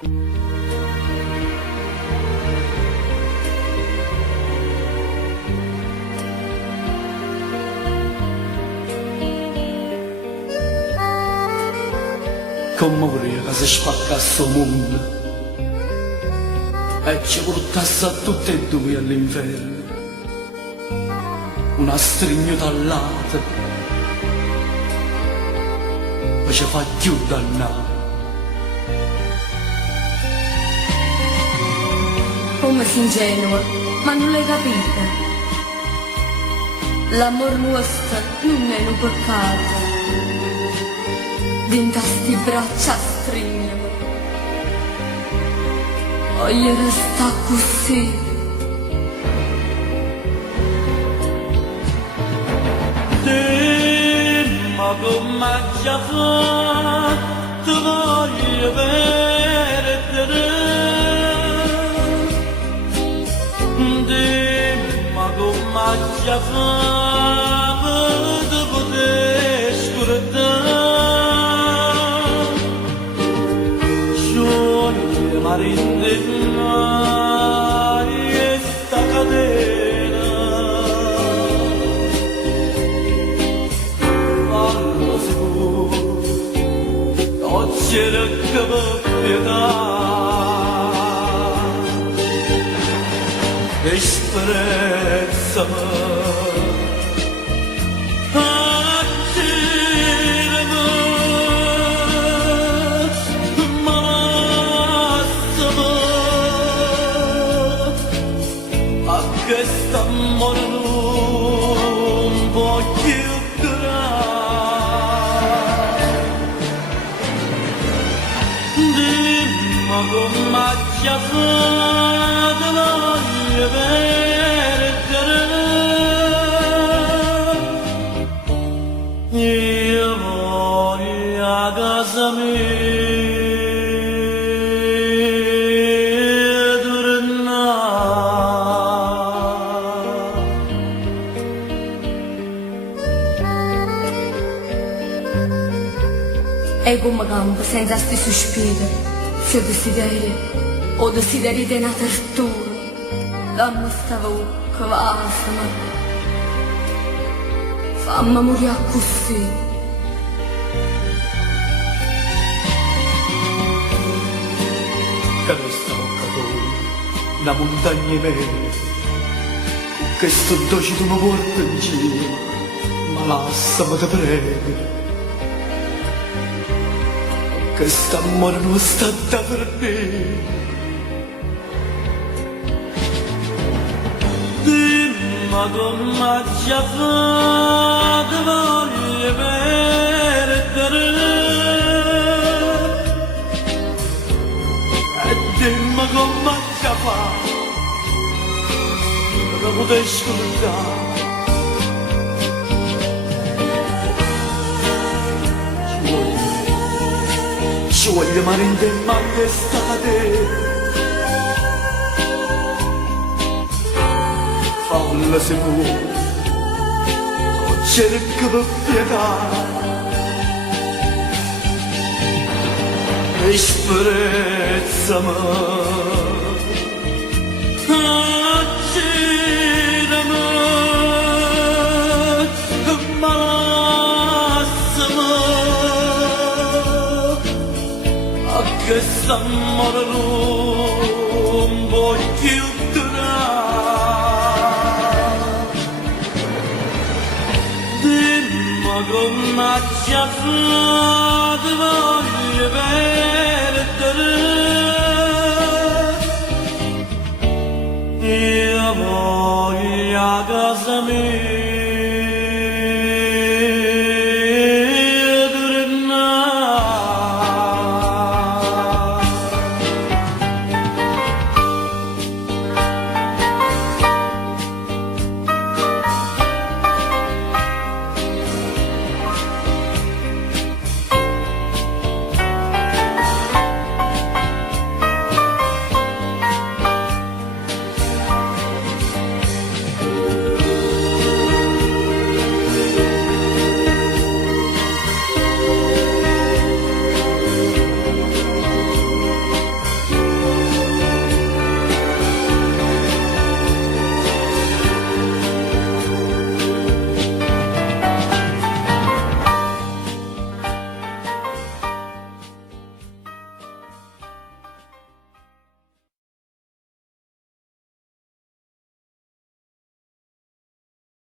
Come vorrei che si spaccasse il mondo e ci portasse a tutte e due all'inferno, una stringata all'altra che ci fa più dannare. Come sei ingenua, ma non l'hai capita. L'amor nostro non è un peccato. Dentro sti braccia stringono. Voglio restare così. Ma come già fatto voglio perdere. Ma come già fatto poter scordare. Marinde mai sta catena, fallo sicuro, non c'era che pietà, esperezza che sta morendo un po' più grande. Dimmi come già fatto voglio perdere. Io voglio a casa mia. E come campo senza sti sospiri, se desideri o desideri di una tortura, dammi sta bocca, vasama, fammi morire così. Che resta bocca tua, una montagna vera, che sto dolce tu mi porta in giro, ma lasciami te prego. Che st'amore non sta da per me. Dimmi come già fatto voglio perdere. E dimmi come già fatto non poter scordare. Ci voglio marinde ma l'estate, fallo sicuro, non cerco per pietà, esperezzami, accirami, malassami. Che sta morendo un po' più grande. Dimmi come già fatto voglio bene.